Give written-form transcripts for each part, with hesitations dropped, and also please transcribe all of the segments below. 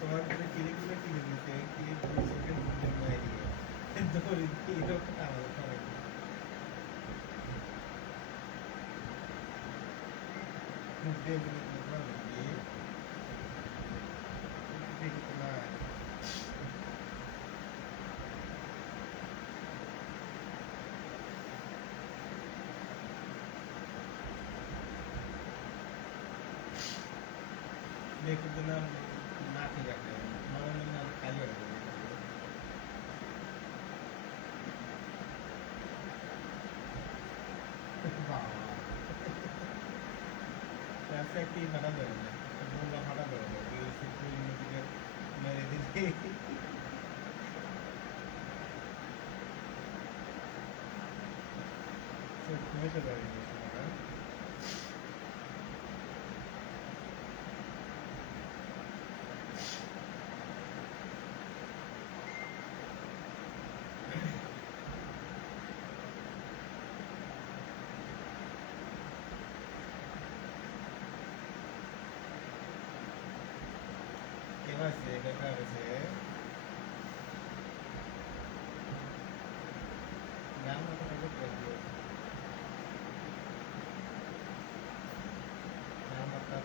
তোমার কাছে ক্লিকগুলো কিনে দিতে ক্লিক 2 সেকেন্ড জন্য এদিকে দৌড় দিয়ে এরকম আলাদা করে মুখ দিয়ে বলে দিলাম দিয়ে দেখি না দেখি দিলাম না ঠিক আছে মনে মনে আমি খালি হয়ে যাবে বাবা ऐसे की हटा दे बोला हटा दे ये सिर्फ मुझे मेरे दिल से तुम्हें चला रही है क्या से देखा वैसे नाम तो कभी कर दिया नाम मतलब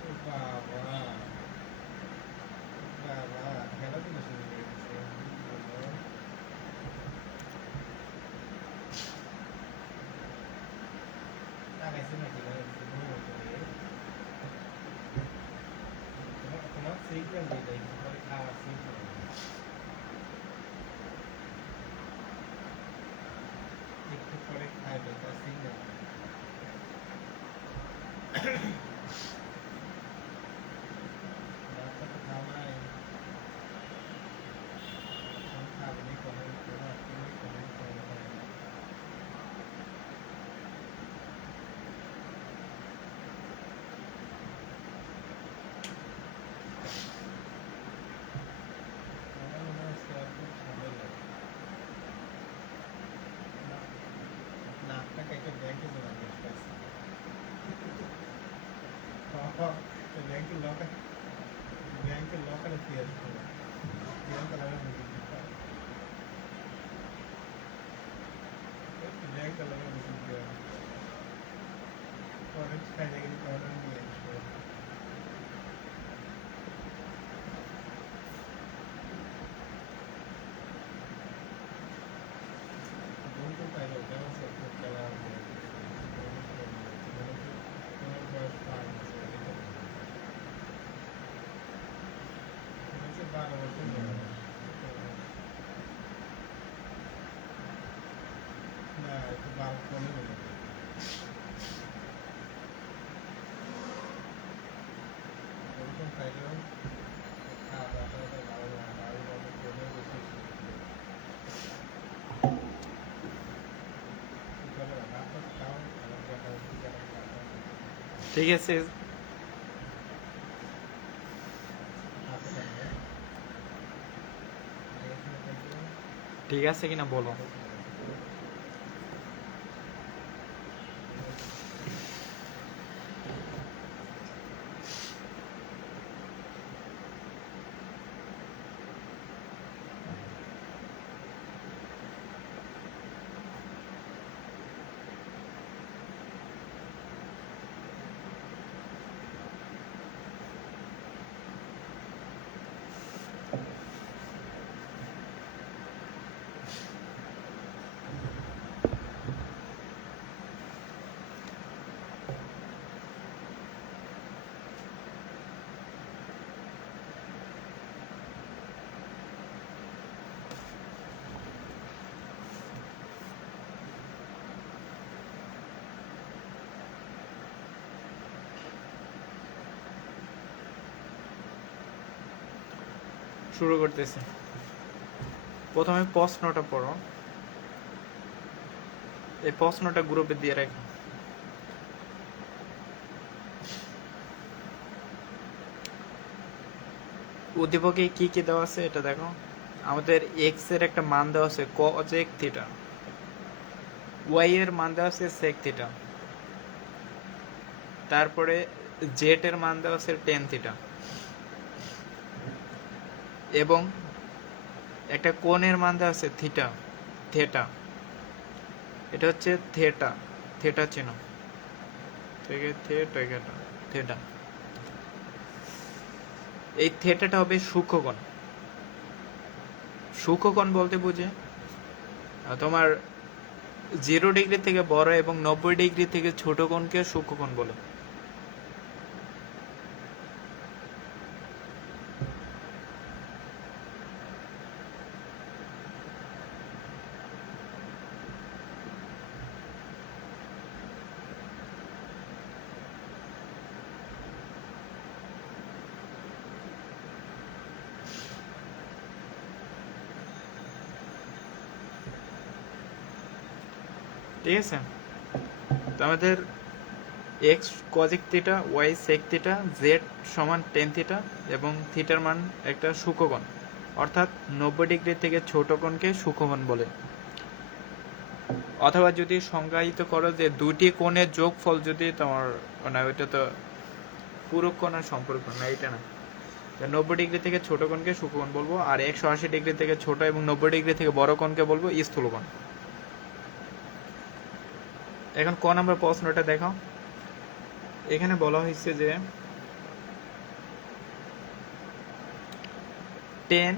कोई बाबा बाबा हेलो भी नहीं सुन रही कैसे मैं चला তোমার সিগন্যাল দিয়ে দেয় পরে খাওয়ার সিগন্যাল একটু পরে খাইবে তার সিগন্যাল রাস্তা তো খাওয়াই খাবি কমেন্ট করো আপনি কমেন্ট করো नाकटा कैसे बैंक में जमा दिया पैसे हाँ तो बैंक के लॉकर किया इसको किया तो लगा मुझे बैंक का लगा मुझे किया फॉरेक्स खाने के लिए फॉरेन भी है इसको दोनों पहले होते हैं उसे कुछ चला बारह वर्ष ना तो बारह कौन ही बोले दोनों पहले खा जाता है तो बारह ঠিক আছে ঠিক আছে কিনা বলো শুরু করতেছি প্রথমে প্রশ্নটা পড়ো এই প্রশ্নটা গ্রুপে দিয়ে রাখো উদ্দীপকে কি কি দেওয়া আছে এটা দেখো আমাদের x এর একটা মান দেওয়া আছে cosec থিটা ওয়াই এর মান দেওয়া আছে সেক থিটা, তারপরে জেড এর মান দেওয়া আছে টেন থিটা, এবং একটা কোণের মান দেওয়া আছে থিটা, থেটা। এটা হচ্ছে থেটা, থেটা চিহ্ন থেকে থেটা, থেটা। এই থেটাটা হবে সূক্ষ্মকোণ। সূক্ষ্মকোণ বলতে বুঝে তোমার 0 ডিগ্রি থেকে বড় এবং 90 ডিগ্রি থেকে ছোট কোণকে সূক্ষ্মকোণ বলে। ঠিক আছে, তো আমাদের x cosec theta, y sec theta, z সমান টেন থিটা এবং থিটার মান একটা সূক্ষ্মকোণ, অর্থাৎ 90 ডিগ্রি থেকে ছোট কোণকে সূক্ষ্মকোণ বলে। অথবা যদি সংজ্ঞায়িত করো যে দুটি কোণের যোগফল যদি তোমার মানে ওইটা তো পুরো কোণের সম্পর্ক না, এটা না। 90 ডিগ্রি থেকে ছোট কোণকে সূক্ষ্মকোণ বলবো, আর 180 ডিগ্রি থেকে ছোট এবং 90 ডিগ্রি থেকে বড় কোণকে বলবো স্থূলকোণ। এখন ক নম্বর প্রশ্নটা দেখো। এখানে বলা হয়েছে যে 10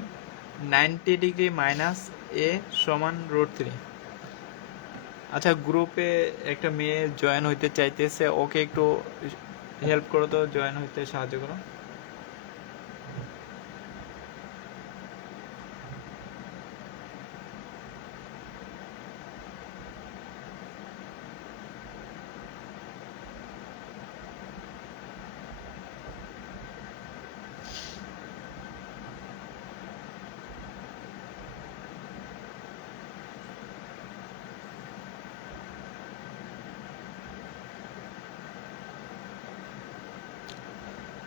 90 ডিগ্রি মাইনাস এ সমান √3। আচ্ছা, গ্রুপে একটা মেয়ে জয়েন হইতে চাইতেছে, ওকে একটু হেল্প করো তো, জয়েন হইতে সাহায্য করো।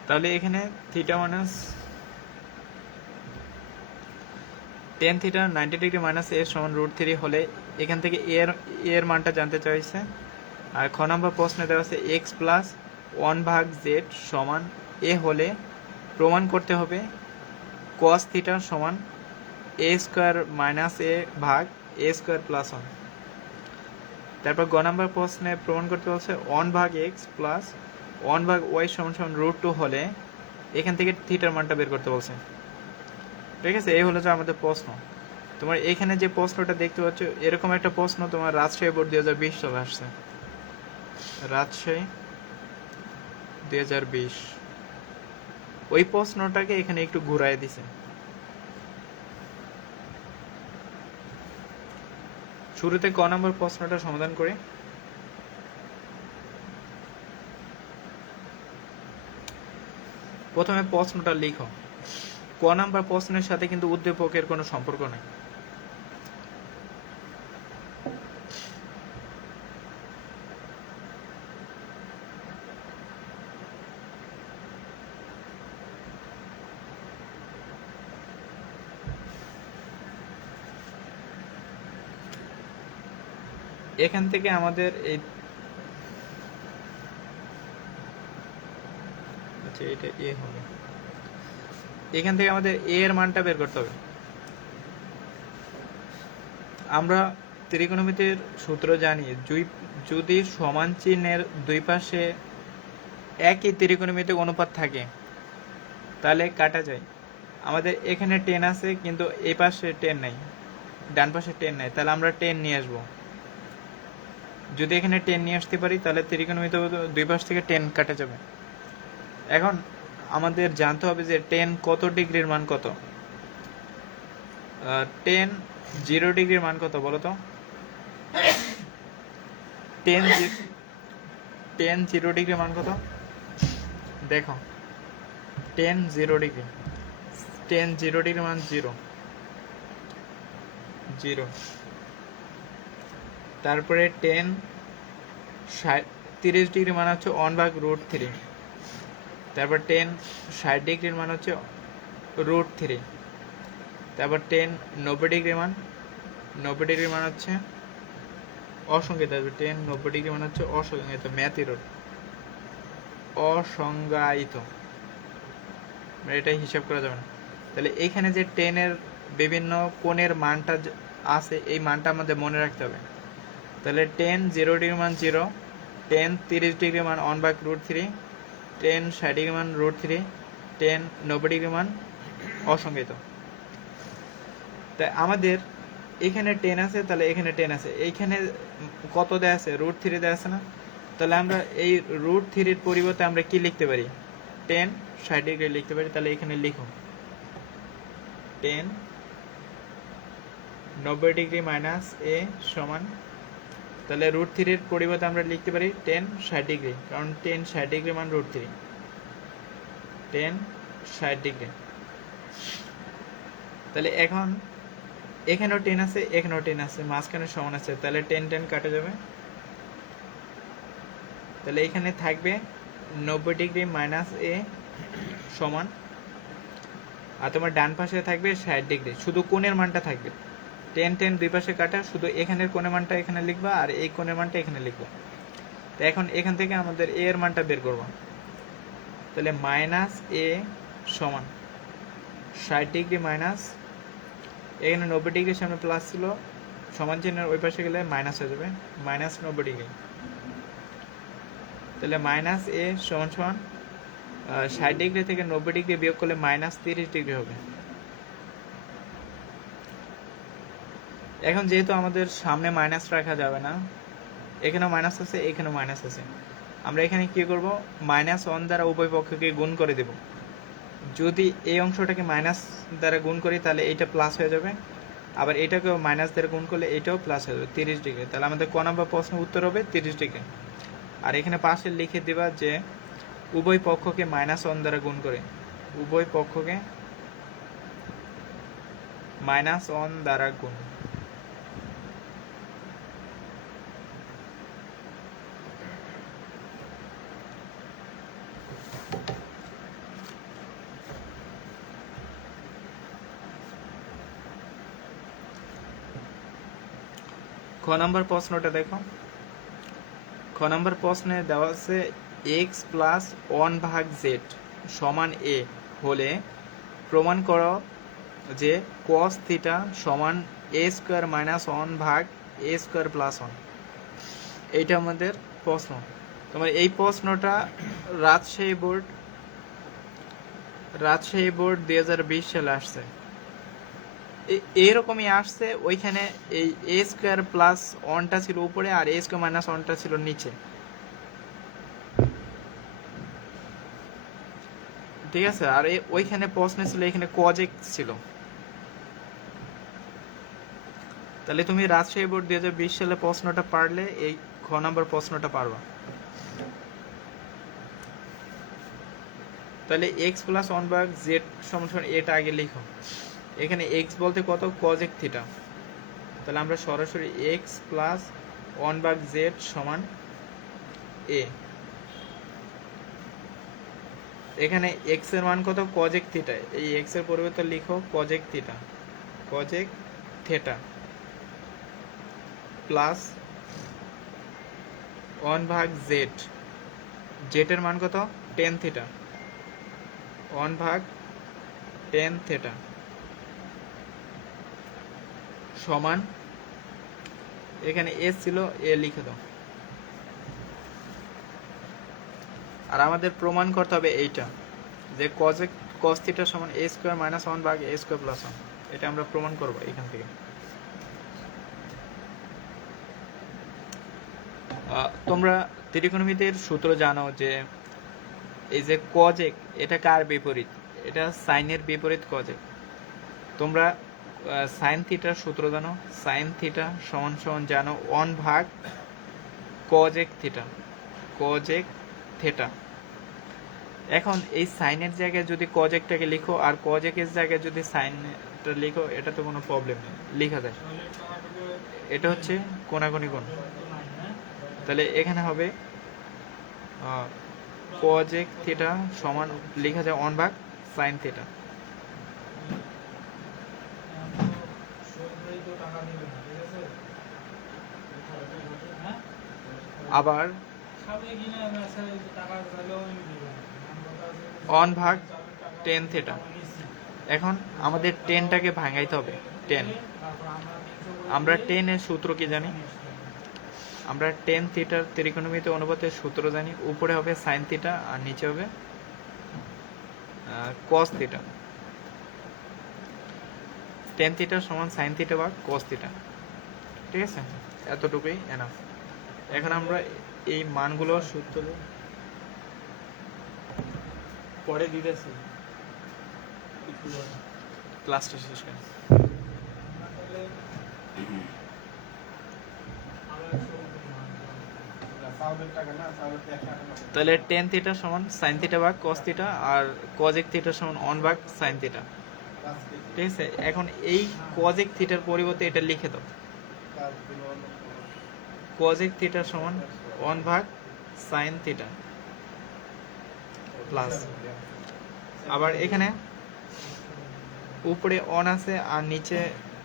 তাহলে এখানে theta minus 10 theta 90 degree minus A সমান √3 হলে এখান থেকে এর মানটা জানতে চাইছে। আর খ নম্বর প্রশ্নে দেওয়া আছে এক্স প্লাস 1/z সমান এ হলে প্রমাণ করতে হবে cos থিটা সমান a স্কোয়ার মাইনাস এ ভাগ a স্কোয়ার প্লাস 1। তারপর গ নম্বর প্রশ্নে প্রমাণ করতে বলছে 1/x প্লাস 1/y সমান সমান √2 হলে এখান থেকে থিটার মানটা বের করতে বলছে। ঠিক আছে, এই হলো যে আমাদের প্রশ্ন। তোমার এখানে যে প্রশ্নটা দেখতে পাচ্ছ, এরকম একটা প্রশ্ন তোমার রাজশাহী বোর্ড 2020 সালে আসছে। রাজশাহী 2020 ওই প্রশ্নটাকে এখানে একটু ঘুরাই দিছে। শুরুতে ক নম্বর প্রশ্নটা সমাধান করে প্রথমে প্রশ্নটা লিখো। ক নাম্বার প্রশ্নের সাথে কিন্তু উদ্দীপকের কোনো সম্পর্ক নেই। এখান থেকে আমাদের এই আচ্ছা এটা এ হবে, এখান থেকে আমাদের এ এর মানটা বের করতে হবে। আমরা ত্রিকোণমিতির সূত্র জানি, যদি সমান চিহ্নের দুই পাশে একই ত্রিকোণমিতিক অনুপাত থাকে তাহলে কাটা যায়। আমাদের এখানে 10 আছে কিন্তু এই পাশে 10 নাই, ডান পাশে 10 নাই, তাহলে আমরা 10 নিয়ে আসবো। যদি এখানে 10 নিয়ে আসতে পারি তাহলে ত্রিকোণমিতিক দুই পাশ থেকে 10 কাটা যাবে। এখন আমাদের জানতে হবে যে 10 কত ডিগ্রির মান কত। 10 0 ডিগ্রির মান কত বলো তো? 10 0 ডিগ্রির মান কত দেখো। 10 0 ডিগ্রি, 10 0 ডিগ্রির মান 0 0। তারপরে 10 30 ডিগ্রির মান হচ্ছে 1/√3। তারপর 10 60 ডিগ্রির মান হচ্ছে √3। তারপর 10 90 ডিগ্রির মান, 90 ডিগ্রির মান হচ্ছে অসংজ্ঞায়িত আসবে, টেন 90 ডিগ্রি মানে হচ্ছে অসংজ্ঞায়িত, ম্যাথ এরর, অসংজ্ঞায়িত, মানে এটা হিসাব করা যাবে না। তাহলে এখানে যে টেনের বিভিন্ন কোণের মানটা আছে, এই মানটা আমাদের মনে রাখতে হবে। তাহলে টেন 0 ডিগ্রি মান 0, টেন 30 ডিগ্রি মান 1/√3, টেন 60 ডিগ্রি মান √3, টেন 90 ডিগ্রি মান অসংজ্ঞায়িত। তাই আমাদের এখানে টেন আছে, তাহলে এখানে টেন আছে, এইখানে কত দেয়া আছে, √3 দেয়া আছে না? তাহলে আমরা এই √3-এর পরিবর্তে আমরা কি লিখতে পারি, টেন 60 ডিগ্রি লিখতে পারি। তাহলে এখানে লিখো টেন 90 ডিগ্রি মাইনাস এ সমান, তাহলে √3-এর পরিবর্তে আমরা লিখতে পারি টেন 60 ডিগ্রি, কারণ টেন 60 ডিগ্রি মান √3, টেন 60 ডিগ্রি। তাহলে এখন এখানেও টেন আছে, এখানেও টেন আছে, মাঝখানে সমান আছে, তাহলে টেন টেন কাটে যাবে। তাহলে এখানে থাকবে 90 ডিগ্রি মাইনাস এ সমান, আর তোমার ডান পাশে থাকবে 60 ডিগ্রি, শুধু কোণের মানটা থাকবে। টেন টেন দুই পাশে কাটা, শুধু এখানের কোণের মানটা এখানে লিখবা আর এই কোণের মানটা এখানে লিখবা। তো এখন এখান থেকে আমাদের এ এর মানটা বের করবো। তাহলে মাইনাস এ সমান 60 ডিগ্রি মাইনাস, এখানে 90 ডিগ্রির সামনে প্লাস ছিল, সমান চিহ্নের ওই পাশে গেলে মাইনাস হয়ে যাবে, মাইনাস 90 ডিগ্রি। তাহলে মাইনাস এ সমান সমান 60 ডিগ্রি থেকে 90 ডিগ্রি বিয়োগ করলে মাইনাস 30 ডিগ্রি হবে। এখন যেহেতু আমাদের সামনে মাইনাস রাখা যাবে না, এখানেও মাইনাস আছে, এখানেও মাইনাস আছে, আমরা এখানে কি করব, -1 দ্বারা উভয় পক্ষকে গুণ করে দেব। যদি এই অংশটাকে মাইনাস দ্বারা গুণ করি তাহলে এইটা প্লাস হয়ে যাবে, আবার এটাকেও মাইনাস দ্বারা গুণ করলে এটাও প্লাস হয়ে যাবে, 30 ডিগ্রি। তাহলে আমাদের ক নম্বর প্রশ্নের উত্তর হবে 30 ডিগ্রি। আর এখানে পাশে লিখে দেবা যে উভয় পক্ষকে -1 দ্বারা গুণ করে, উভয় পক্ষকে -1 দ্বারা গুণ। খ নম্বর প্রশ্নটা দেখো, খ নম্বর প্রশ্নে দেওয়া আছে এক্স প্লাস 1/z সমান এ হলে প্রমাণ করো যে cos থিটা সমান a square minus 1/a² plus 1। এইটা আমাদের প্রশ্ন। তোমার এই প্রশ্নটা রাজশাহী বোর্ড 2020 সালে আসছে, এরকমই আসছে। ওইখানে এই a² প্লাস 1টা ছিল উপরে আর a² মাইনাস 1টা ছিল নিচে, ঠিক আছে। আর ওইখানে প্রশ্ন ছিল এখানে cos x ছিল। তাহলে তুমি রাজশাহী বোর্ড 2020 সালে প্রশ্নটা পারলে এই খ নম্বর প্রশ্নটা পারবা। তাহলে x প্লাস 1/z সমান সমান এটা আগে লিখো। এখানে x বলতে কত, cos x থিটা। তাহলে আমরা সরাসরি x প্লাস 1/z সমান a। এখানে x এর মান কত, cos x থিটা, এই x এর পরিবর্তে লিখো cos x theta, cos x theta plus 1/z, z এর মান কত, tan থিটা, 1/tan থিটা সমান, এখানে s ছিল, a লিখে দাও। আর আমাদের প্রমাণ করতে হবে এইটা, যে cos থিটা সমান a² মাইনাস 1/a² প্লাস 1। এটা আমরা প্রমাণ করব এখান থেকে। তোমরা ত্রিকোণমিতির সূত্র জানো যে এই যে cos x এটা কার বিপরীত, এটা সাইনের বিপরীত cos x। তোমরা সাইন থিটার সূত্র জানো, সাইন থিটা সমান সমান জানো 1/cos x theta, cos x theta. এখন এই সাইনের জায়গায় যদি cos x টাকে লিখো আর cos x এর জায়গায় যদি সাইনটা লিখো, এটা তো কোনো প্রবলেম নেই, লেখা যায়। এটা হচ্ছে কোণাকুণি কোণ। তাহলে এখানে হবে cos x থিটা সমান লেখা যায় 1/sin থিটা। আবার অন ভাগ টেন থিটা। এখন আমাদের টেনটাকে ভাঙাইতে হবে। টেন, আমরা টেনের সূত্র কি জানি? আমরা টেন থিটার ত্রিকোণমিতি অনুপাতের সূত্র জানি। উপরে হবে সাইন থিটা আর নিচে হবে কস থিটা। টেন থিটা সমান সাইন থিটা বা কস থিটা। ঠিক আছে, এতটুকুই এনাফ। এখন আমরা এই মানগুলো সূত্র পরে দিতেছি ক্লাসটা শেষ করে। তাহলে টেন থিটা সমান সাইন থিটা ভাগ কস থিটা আর কজেক থিটা সমান অন ভাগ সাইন থিটা। ঠিক আছে, এখন এই কজেক থিটার পরিবর্তে এটা লিখে দাও। কজেক থিটা সমান অন ভাগ সাইন থিটা প্লাস, আবার এখানে উপরে অন আছে আর নিচে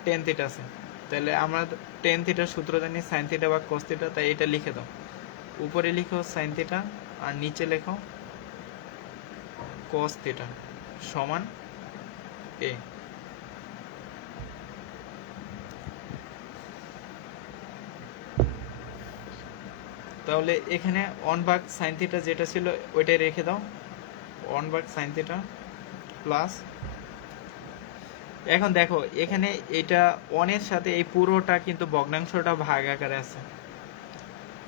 টেন থিটা আছে। তাহলে আমরা টেন থিটার সূত্র জানি সাইন থিটা বা কস থিটা, তাই এটা লিখে দাও। উপরে লিখো সাইন থিটা আর নিচে লেখো কস থিটা সমান এ। তাহলে এখানে অন ভাগ সাইন থিটা যেটা ছিল ওইটাই রেখে দাও, অন ভাগ সাইন থিটা প্লাস। এখন দেখো এখানে এটা অনের সাথে এই পুরোটা কিন্তু ভগ্নাংশটা ভাগ আকারে আছে।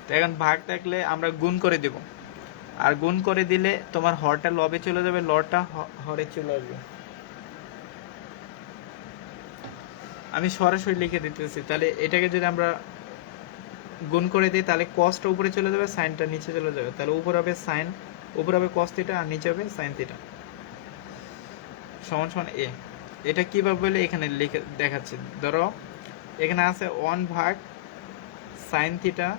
তো এখন ভাগ থাকলে আমরা গুণ করে দেব, আর গুণ করে দিলে তোমার হরটা লবে চলে যাবে, লটা হরে চলে আসবে। আমি সরাসরি লিখে দিতেছি। তাহলে এটাকে যদি আমরা গুণ করে দিই তাহলে কসটা উপরে চলে যাবে, সাইনটা নিচে চলে যাবে। তাহলে উপরে হবে সাইন, উপরে হবে কস থিটা আর নিচে হবে সাইন থিটা সমান সমান এ। এটা কিভাবে বলে এখানে লিখে দেখাচ্ছি। ধরো এখানে আছে অন ভাগ সাইন থিটা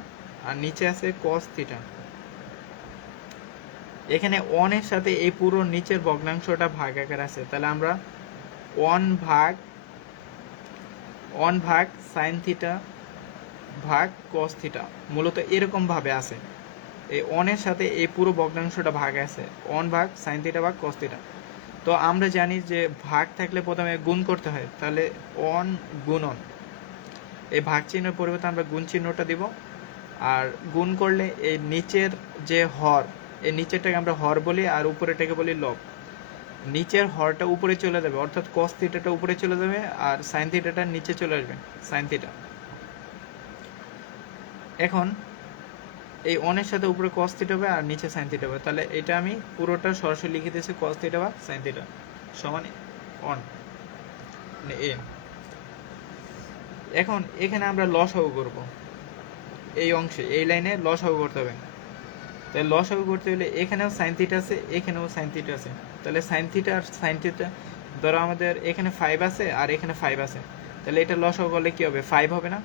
আর নিচে আছে কস থিটা। এখানে অনের সাথে এই পুরো নিচের ভগ্নাংশটা ভাগ আকার আছে। তাহলে আমরা অন ভাগ সাইন থিটা ভাগ কস থিটা মূলত এরকম ভাবে আছে। এই অনের সাথে এই পুরো ভগ্নাংশটা ভাগ আছে, অন ভাগ সাইন থিটা ভাগ কস থিটা। তো আমরা জানি যে ভাগ থাকলে প্রথমে গুণ করতে হয়। তাহলে অন গুণন, এই ভাগ চিহ্নের পরিবর্তে আমরা গুণ চিহ্নটা দিব। আর গুণ করলে এই নিচের যে হর, এই নিচেরটাকে আমরা হর বলি আর উপরেটাকে বলি লব। নিচের হরটা উপরে চলে যাবে, অর্থাৎ কস থিটাটা উপরে চলে যাবে আর সাইন থিটাটা নিচে চলে আসবে, সাইন থিটা। এখন এই অনের সাথে উপরে কস থিটা হবে আর নিচে সাইন থিটা হবে। তাহলে এটা আমি পুরোটা সরাসরি লিখে দিয়েছি কস থিটা বা সাইন থিটা সমান অন এ। এখন এখানে আমরা লসাগু করব, এই অংশে এই লাইনে লসাগু করতে হবে। তাহলে লসাগু করতে হলে এখানেও সাইন থিটা আছে, এখানেও সাইন থিটা আছে। তাহলে সাইন থিটা আর সাইন থিটা, ধরো আমাদের এখানে 5 আছে আর এখানে 5 আছে, তাহলে এটা লসাগু করলে কি হবে? 5 হবে না?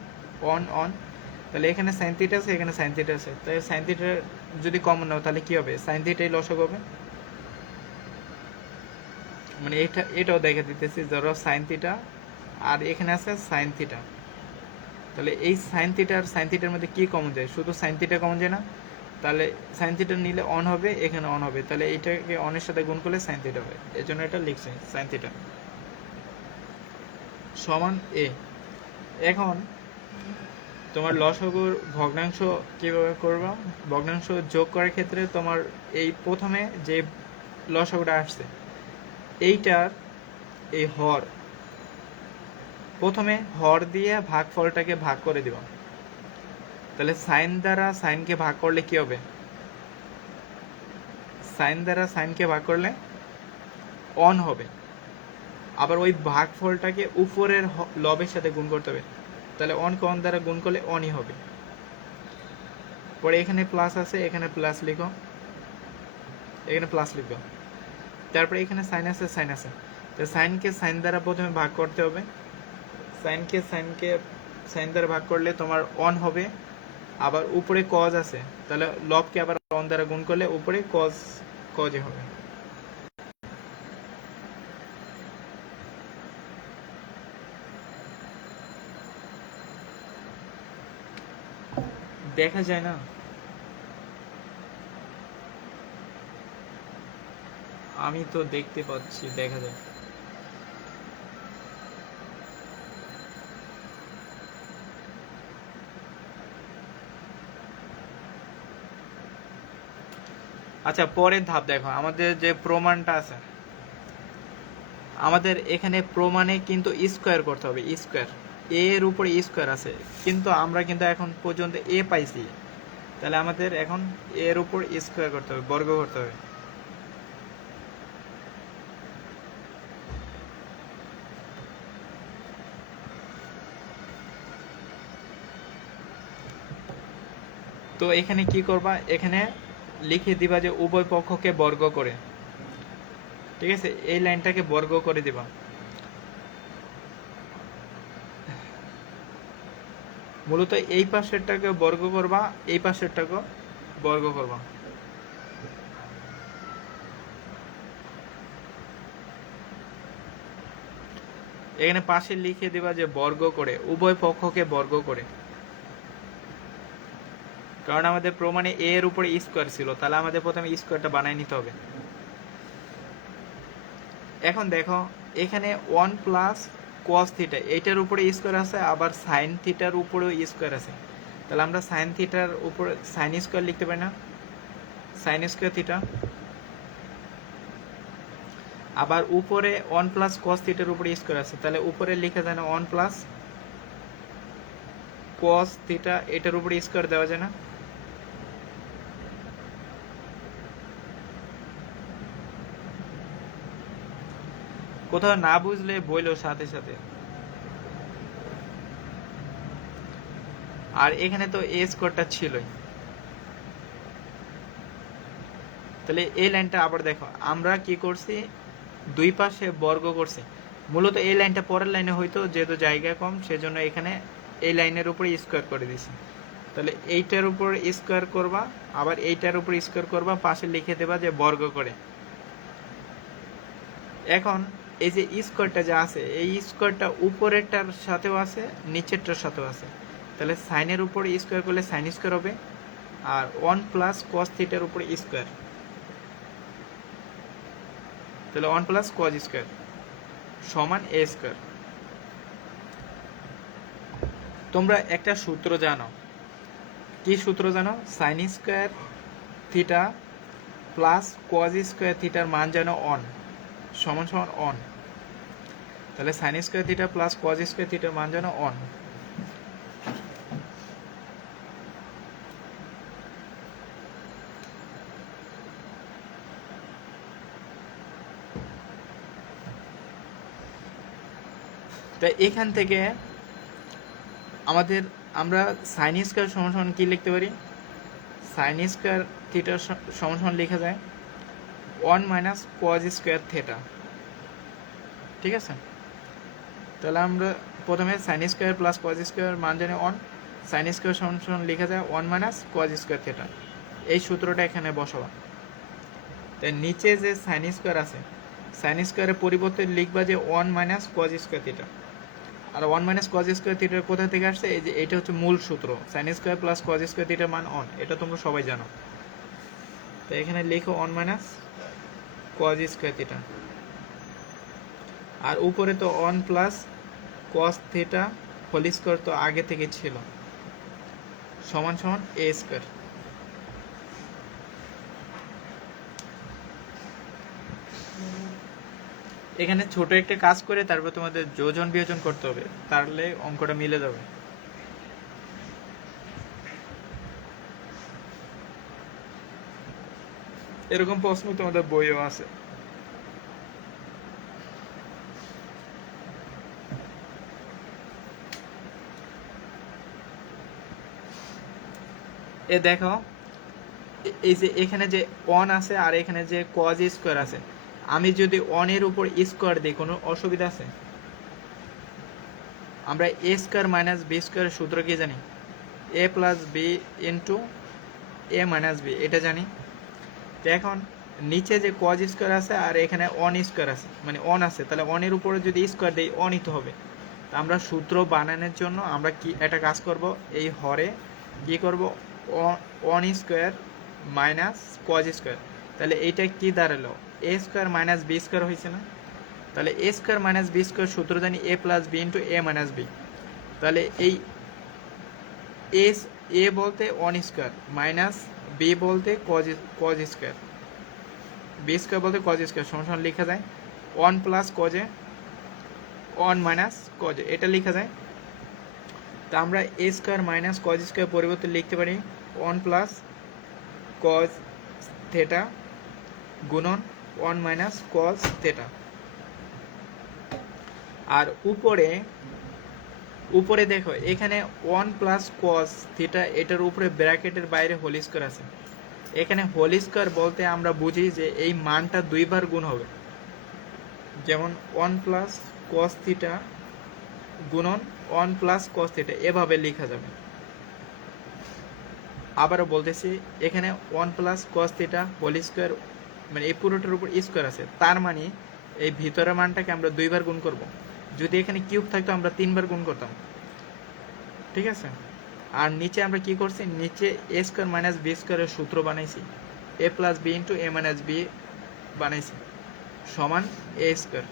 On on. তাহলে এখানে সাইন থিটা আছে, এখানে সাইন থিটা আছে, তাহলে সাইন থিটা যদি কমন নাও তাহলে কি হবে? সাইন থিটাই লসাগু হবে। মানে এটাও দেখে দিতেছি, ধরো সাইন থিটা আর এখানে আছে সাইন থিটা। তাহলে এই সাইন থিটা আর সাইন থিটার মধ্যে কি কমন যায়? শুধু সাইন থিটা কমন যায় না? তাহলে সাইন থিটা নিলে অন হবে, এখানে অন হবে, তাহলে এইটাকে অনের সাথে গুণ করলে সাইন থিটা হবে। এর জন্য এটা লিখছি সাইন থিটা সমান এ। এখন তোমার লসাগুর ভগ্নাংশ কিভাবে করবা? ভগ্নাংশ যোগ করার ক্ষেত্রে তোমার এই প্রথমে যে লসাগুটা আসছে এইটার এই হর, প্রথমে হর দিয়ে ভাগফলটাকে ভাগ করে দিবা। তাহলে সাইন দ্বারা সাইনকে ভাগ করলে কি হবে? সাইন দ্বারা সাইনকে ভাগ করলে অন হবে। আবার ওই ভাগফলটাকে উপরের লবের সাথে গুণ করতে হবে। তাহলে অনকে অন দ্বারা গুণ করলে অনই হবে। পরে এখানে প্লাস আছে, এখানে প্লাস লিখো, এখানে প্লাস লিখো। তারপরে এখানে সাইন আছে, সাইন আছে, তো সাইনকে সাইন দ্বারা প্রথমে ভাগ করতে হবে। সাইনকে সাইন দ্বারা ভাগ করলে তোমার অন হবে। আবার উপরে কজ আছে, তাহলে লবকে আবার অন দ্বারা গুণ করলে উপরে কজে হবে। দেখা যায় না? আমি তো দেখতে পাচ্ছি, দেখা যায়। আচ্ছা, পরের ধাপ দেখো, আমাদের যে প্রমাণটা আছে, আমাদের এখানে প্রমাণে কিন্তু স্কোয়ার করতে হবে। স্কোয়ার, এ এর উপরে স্কোয়ার আছে, কিন্তু আমরা কিন্তু এখন পর্যন্ত এ পাইছি, তাহলে আমাদের এখন এর উপর স্কোয়ার করতে হবে, বর্গ করতে হবে। তো এখানে কি করবা, এখানে লিখে দিবা যে উভয় পক্ষকে বর্গ করে, ঠিক আছে, এই লাইনটাকে বর্গ করে দিবা। মূলত এই পাশেরটাকে বর্গ করবা, এই পাশেরটাকে বর্গ করবা। এখানে পাশে লিখে দিবা যে বর্গ করে, উভয় পক্ষকে বর্গ করে, কারণ আমাদের প্রমাণে এ এর উপরে স্কোয়ার ছিল, তাহলে আমাদের প্রথমে স্কোয়ারটা বানাই নিতে হবে। এখন দেখো, এখানে 1 প্লাস কস থিটা, এইটার উপরে স্কোয়ার আছে, আবার সাইন থিটার উপরেও স্কোয়ার আছে, তাহলে আমরা সাইন থিটার উপরে সাইন স্কোয়ার লিখতে পারি না, সাইন স্কোয়ার থিটা। আবার উপরে 1 প্লাস কস থিটার উপরে স্কোয়ার আছে, তাহলে উপরে লিখা যায় না 1 প্লাস কস থিটা, এটার উপরে স্কোয়ার দেওয়া যায় না? কোথাও না বুঝলে বইলো সাথে সাথে। আর এখানে তো এ স্কোয়ারটা ছিলই, তাহলে এই লাইনটা আবার দেখো, আমরা কি করছি, দুই পাশে বর্গ করছি। মূলত এই লাইনটা পরের লাইনে হয়তো, যেহেতু জায়গা কম সেজন্য এখানে এই লাইনের উপরে স্কোয়ার করে দিছি। তাহলে এইটার উপর স্কোয়ার করবা, আবার এইটার উপর স্কোয়ার করবা, পাশে লিখে দেবা যে বর্গ করে। এখন এই যে স্কোয়ারটা যা আছে, এই স্কোয়ারটা উপরেরটার সাথেও আছে, নিচেরটার সাথেও আছে, তাহলে সাইনের উপর স্কোয়ার করলে সাইন স্কোয়ার হবে, আর 1 প্লাস কস থিটার উপরে স্কোয়ার, তাহলে 1 প্লাস কস স্কোয়ার সমান এ স্কোয়ার। তোমরা একটা সূত্র জানো, কি সূত্র জানো? Sine square theta plus cos square থিটার মান জানো 1 সমান সমান 1, তাহলে sine square theta plus cos square থিটার মান জানো 1। তাই এখান থেকে আমাদের, আমরা সাইন স্কোয়ার সমান সমান কি লিখতে পারি? সাইন স্কোয়ার থিটা সমান সমান লেখা যায় 1 মাইনাস কস স্কোয়ার থিটা, ঠিক আছে? তাহলে আমরা প্রথমে sine square plus cos square মান জানি 1, সাইন স্কোয়ার সমান সমান লেখা যায় 1 মাইনাস কস স্কোয়ার থিটা, এই সূত্রটা এখানে বসাবা। তাই নিচে যে সাইন স্কোয়ার আছে, সাইন স্কোয়ারের পরিবর্তে লিখবা যে 1 মাইনাস কস স্কোয়ার থিটা। আর 1 মাইনাস কস স্কোয়ার থিটার কোথা থেকে আসছে? এই যে এটা হচ্ছে মূল সূত্র, sine square plus cos square থিটার মান 1, এটা তোমরা সবাই জানো। তো এখানে লিখো 1 মাইনাস কস স্কোয়ার থিটা, আর উপরে তো 1 plus cos theta whole square তো আগে থেকে ছিল, সমান সমান এ স্কোয়ার। এখানে ছোট একটা কাজ করে তারপর তোমাদের যোজন বিয়োজন করতে হবে, তাহলে অঙ্কটা মিলে যাবে। এরকম প্রশ্ন তোমাদের বইও আছে। এ দেখো, এই যে এখানে যে 1 আছে আর এখানে যে কজ স্কোয়ার আছে, আমি যদি 1 এর উপর স্কোয়ার দিই কোনো অসুবিধা আছে? আমরা এ স্কোয়ার মাইনাস বি স্কোয়ারের সূত্র কি জানি? এ প্লাস বি ইন্টু এ মাইনাস বি, এটা জানি। তো এখন নিচে যে কজ স্কোয়ার আছে আর এখানে 1 স্কোয়ার আছে, মানে 1 আছে, তাহলে 1 এর উপরে যদি স্কোয়ার দিই 1 তো হবে। তো আমরা সূত্র বানানোর জন্য আমরা কি একটা কাজ করব, এই হরে কি করব, 1 স্কোয়ার মাইনাস কজ স্কোয়ার, তাহলে এইটা কি দাঁড়ালো? A square minus B square হয়েছে না? তাহলে A square minus B square সূত্র জানি এ প্লাস বি ইন্টু এ মাইনাস বি। তাহলে এই এ বলতে ওয়ান স্কোয়ার মাইনাস বি বলতে কজ স্কোয়ার, বি স্কোয়ার বলতে কজ স্কোয়ার সমান লেখা যায় ওয়ান প্লাস কজে ওয়ান মাইনাস কজে, এটা লেখা যায়। তা আমরা এ স্কোয়ার মাইনাস কজ স্কোয়ার পরিবর্তে লিখতে পারি ওয়ান প্লাস কজ থেটা গুণন ওয়ান মাইনাস কজ থেটা। আর উপরে দেখো এখানে ওয়ান প্লাস কজ থিটা, এটার উপরে ব্র্যাকেটের বাইরে হোল স্কোয়ার আছে। এখানে হোল স্কোয়ার বলতে আমরা বুঝি যে এই মানটা দুইবার গুণ হবে, যেমন ওয়ান প্লাস কজ থিটা গুণন ওয়ান প্লাস কজ থিটা, এভাবে লেখা যাবে। আবারও বলতেছি, এখানে one plus cos theta whole square, মানে এই পুরোটার উপর স্কোয়ার আছে, তার মানে এই ভিতরের মানটাকে আমরা দুইবার গুণ করব। যদি এখানে কিউব থাকতো আমরা তিনবার গুণ করতাম, ঠিক আছে। আর নিচে আমরা কি করছি, নিচে এ স্কোয়ার মাইনাস বি স্কোয়ারের সূত্র বানাইছি, এ প্লাস বি ইন্টু এ মাইনাস বি বানাইছি সমান এ স্কোয়ার।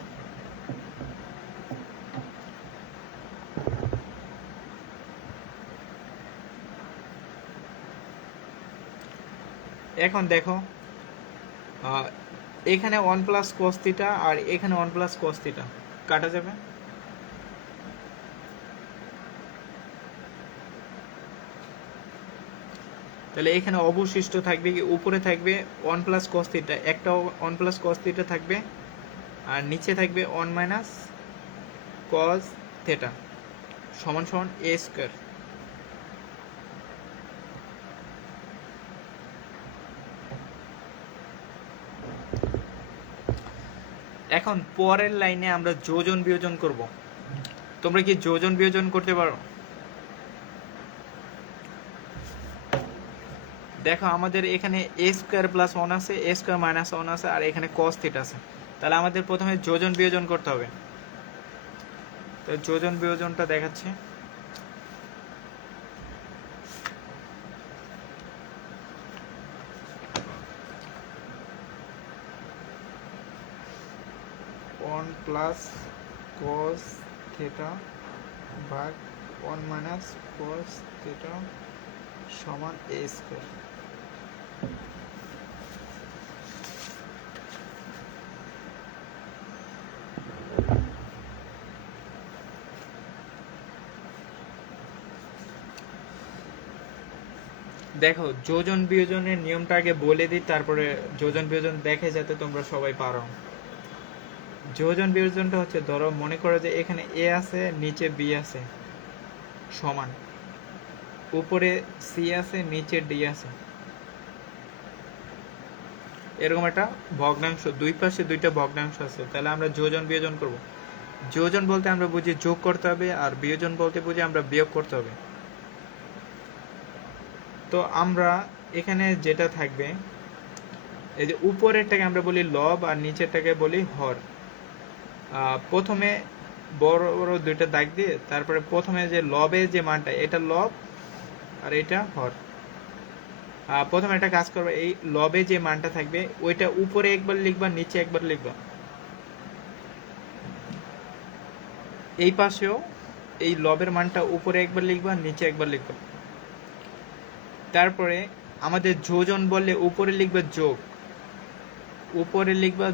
এখন দেখো এখানে ওয়ান প্লাস কস থিটা আর এখানে ওয়ান প্লাস কস থিটা কাটা যাবে। তাহলে এখানে অবশিষ্ট থাকবে কি, উপরে থাকবে ওয়ান প্লাস কস থিটা, একটা ওয়ান প্লাস কস থিটা থাকবে, আর নিচে থাকবে ওয়ান মাইনাস কস থিটা সমান সমান এ স্কোয়ার। এখন পরের লাইনে আমরা যোজন বিয়োজন করব। তোমরা কি যোজন বিয়োজন করতে পারো? দেখো আমাদের এখানে এ স্কোয়ার প্লাস ওয়ান আছে, এ স্কোয়ার মাইনাস ওয়ান আছে, আর এখানে কস থিটা আছে। তাহলে আমাদের প্রথমে যোজন বিয়োজন করতে হবে। তো যোজন বিয়োজনটা দেখাচ্ছি। ওয়ান প্লাস কস থিটা ভাগ ওয়ান মাইনাস কস থিটা সমান এ স্কোয়ার। দেখো যোজন বিয়োজনের নিয়মটা আগে বলে দিই, তারপরে যোজন বিয়োজন দেখে যাতে তোমরা সবাই পারো। যোজন বিয়োজনটা হচ্ছে, ধরো মনে করো যে এখানে এ আছে, নিচে বি আছে সমান, উপরে সি আছে, নিচে ডি আছে, এরকম একটা ভগ্নাংশ, দুই পাশে দুইটা ভগ্নাংশ আছে। তাহলে আমরা যোজন বিয়োজন করব। যোজন বলতে আমরা বুঝি যোগ করতে হবে, আর বিয়োজন বলতে বুঝি আমরা বিয়োগ করতে হবে। তো আমরা এখানে যেটা থাকবে, এই যে উপরেরটাকে আমরা বলি লব আর নিচেরটাকে বলি হর। প্রথমে বড় বড় দুইটা দাগ দিয়ে তারপরে প্রথমে যে লবে যে মানটা, এটা লব আর এটা হর। প্রথমে একটা কাজ করবে, এই লবে যে মানটা থাকবে ওইটা উপরে একবার লিখবা, নিচে একবার লিখবা। এই পাশেও এই লবের মানটা উপরে একবার লিখবা, নিচে একবার লিখবা। তারপরে আমাদের যোজন বললে উপরে লিখবা যোগ, উপরে লিখবা